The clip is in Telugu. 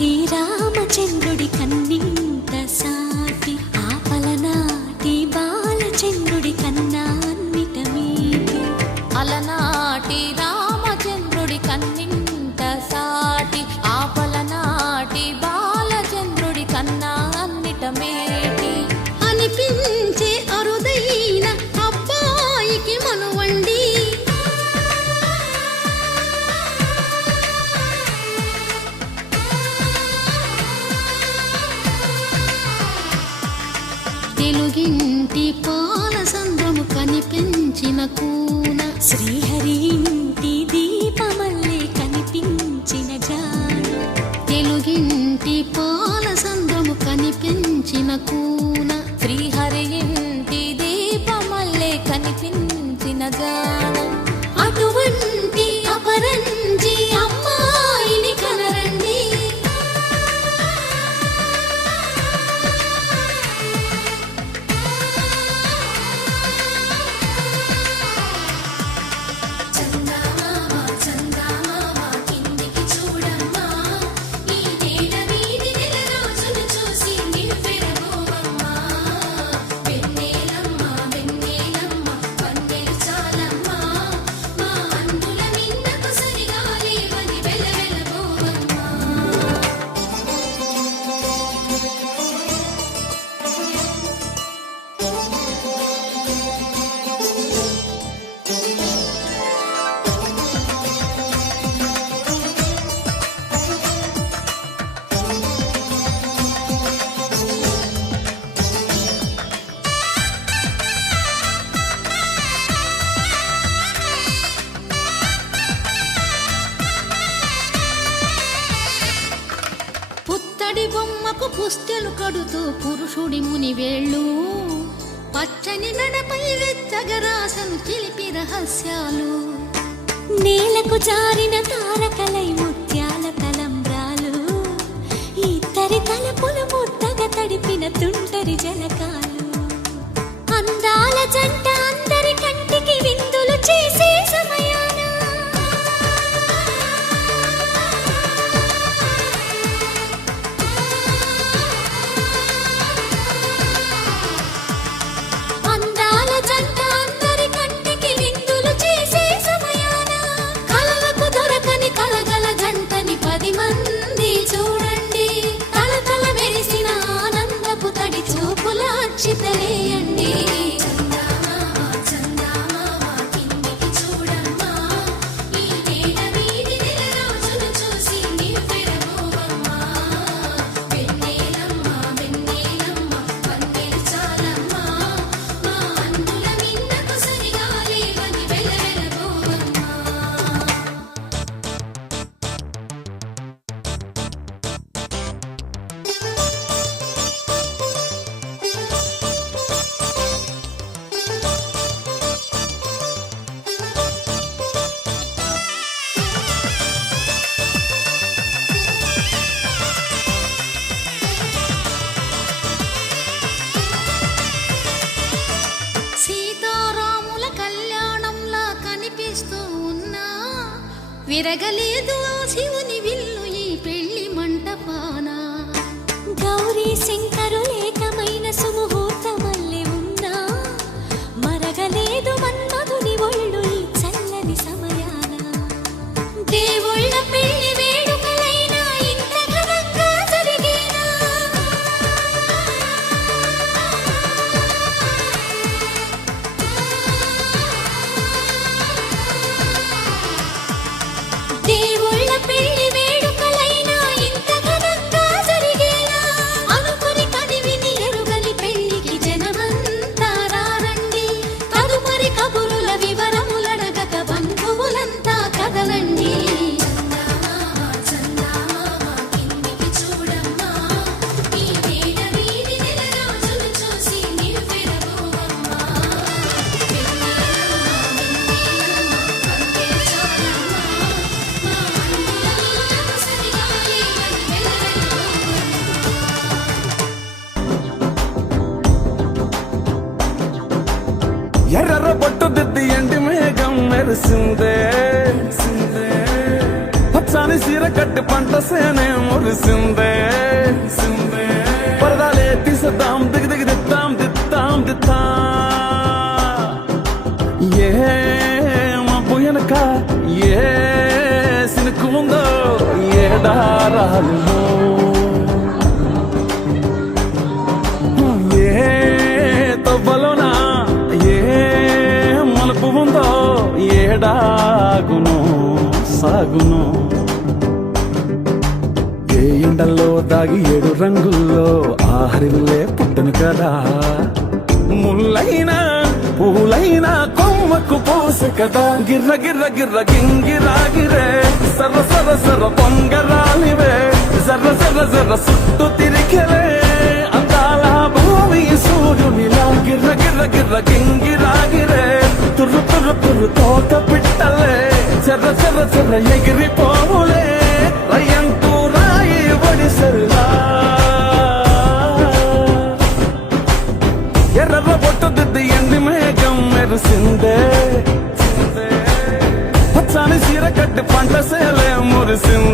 అలనాటి రామచంద్రుడి కన్నింత సాటి ఆపలనాటి బాలచంద్రుడి కన్నా అన్నిట మీటి. అలనాటి రామచంద్రుడి కన్నింత సాటి ఆపలనాటి బాలచంద్రుడి కన్నా అన్నిట మేటి అనిపించే అరుదైన అబ్బాయికి మనువండి. తెలుగింటి పాలసంద్రము కనిపించిన కూన శ్రీహరి ఇంటి దీపమల్లే కనిపించిన జాన. తెలుగింటి పాలసంద్రము కనిపించిన కూన శ్రీహరి ఇంటి దీపమల్లే కనిపించిన గానం. అటువంటి అపరంజి అమ్మాయిని కనరండి. పుత్తడి బొమ్మకు పుస్తెలు కడుతూ పురుషుడి ముని వేళ్ళు పచ్చని నడపై వెచ్చగరాసను చిలిపి రహస్యాలు. నేలకు జారిన తారకలై ముత్యాల తలంబ్రాలు ఇద్దరి తలపులు ముద్దగా తడిపిన తుంటరి జలకాలు. అందాల జంట అందరి కంటికి విందులు చేసే సమయాన చితలేయండి. విరగలేదు శివుని విల్లు ఈ పెళ్లి మంటపాన. గౌరీ శంకరు ఏకమైన సుముహూర్తమల్లె ఉన్నా మరగలేదు మన్మధుని ఒళ్ళు ఈ చల్లని సమయాన. దేవుళ్ళ పెళ్లి వేడుకలైనా ఇంత ఘనంగా జరిగేనా. దేవుళ్ళ పెళ్లి వేడుకలైనా ఇంత ఘనంగా జరిగేనా. అనుకుని కనివిని ఎరుగని పెళ్లికి జనమంతా రారండి. తదుపరి కబురుల వివరములడగక బంధువులంతా కదలండి. ఎర్ర బొట్టు దిద్ది ఎండి మేఘం మెరిసిందే పచ్చ పచ్చని సీర కట్టి పంట సేనే మురిసిందే పరదాలే తీసేద్దాం దిగి దిగి దిత్తాం దిత్తాం దిత్తా ఏ మబ్బు వెనక ఏ సినుకు ఉందో ఏ దారాలు ఏ తవ్వలోనా ఏ మలుపు ఉందో ఏడాగును సాగును ఏ ఎండల్లో దాగి 7 రంగుల్లో ఆహరిల్లే పుట్టను కదా ముల్లైనా పూలైనా కొమ్మకు పోసె కదా గిర్ర గిర్ర గిర్ర గింగిరాగిరే సర్ర సర్ర సర్ర పొంగరాలివే జర్ర జర్ర జర్ర సుట్టు తిరిగలే అందాల భూమి సూర్యునిలా గిర్ర గిర్ర గిర్ర గింగిరాగిరే తుర్రు తుర్రు తుర్రు తోట పిట్టలే చెర్ర చెర్ర చెర్ర ఎగిరిపోవులే రయ్యంటూ రాయి ఒడిసెల్లా ఎర్ర బొట్టు దిద్ది ఎండి మేఘం మెరిసిందే పచ్చని సీర కట్టి పంట సేలే మురిసిందే